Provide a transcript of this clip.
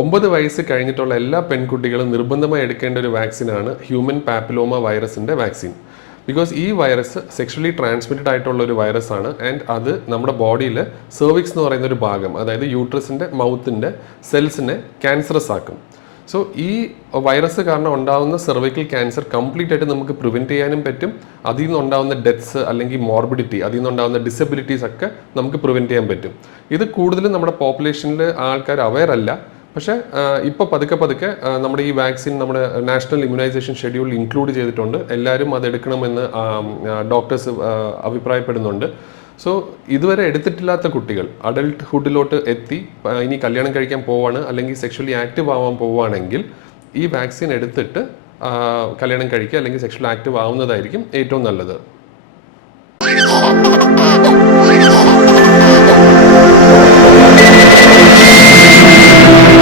ഒമ്പത് വയസ്സ് കഴിഞ്ഞിട്ടുള്ള എല്ലാ പെൺകുട്ടികളും നിർബന്ധമായി എടുക്കേണ്ട ഒരു വാക്സിനാണ് ഹ്യൂമൻ പാപ്പിലോമ വൈറസിന്റെ വാക്സിൻ. ബിക്കോസ് ഈ വൈറസ് സെക്ഷലി ട്രാൻസ്മിറ്റഡ് ആയിട്ടുള്ള ഒരു വൈറസ് ആണ് ആൻഡ് അത് നമ്മുടെ ബോഡിയിൽ സെർവിക്സ് എന്ന് പറയുന്ന ഒരു ഭാഗം അതായത് യൂട്രസിന്റെ മൗത്തിന്റെ സെൽസിനെ ക്യാൻസറസ് ആക്കും. സോ ഈ വൈറസ് കാരണം ഉണ്ടാകുന്ന സെർവിക്കൽ ക്യാൻസർ കംപ്ലീറ്റ് ആയിട്ട് നമുക്ക് പ്രിവെന്റ് ചെയ്യാനും പറ്റും. അതിൽ നിന്നുണ്ടാകുന്ന ഡെത്ത്സ് അല്ലെങ്കിൽ മോർബിഡിറ്റി അതിൽ നിന്നുണ്ടാകുന്ന ഡിസബിലിറ്റീസ് ഒക്കെ നമുക്ക് പ്രിവെന്റ് ചെയ്യാൻ പറ്റും. ഇത് കൂടുതലും നമ്മുടെ പോപ്പുലേഷനിൽ ആൾക്കാർ അവയർ അല്ല. പക്ഷേ ഇപ്പോൾ പതുക്കെ പതുക്കെ നമ്മുടെ ഈ വാക്സിൻ നമ്മുടെ നാഷണൽ ഇമ്മ്യൂണൈസേഷൻ ഷെഡ്യൂളിൽ ഇൻക്ലൂഡ് ചെയ്തിട്ടുണ്ട്. എല്ലാവരും അത് എടുക്കണമെന്ന് ഡോക്ടേഴ്സ് അഭിപ്രായപ്പെടുന്നുണ്ട്. സോ ഇതുവരെ എടുത്തിട്ടില്ലാത്ത കുട്ടികൾ അഡൾട്ട്ഹുഡിലോട്ട് എത്തി ഇനി കല്യാണം കഴിക്കാൻ പോവാണ് അല്ലെങ്കിൽ സെക്ഷലി ആക്റ്റീവ് ആവാൻ പോവുകയാണെങ്കിൽ ഈ വാക്സിൻ എടുത്തിട്ട് കല്യാണം കഴിക്കുക അല്ലെങ്കിൽ സെക്ഷൽ ആക്റ്റീവ് ആവുന്നതായിരിക്കും ഏറ്റവും നല്ലത്.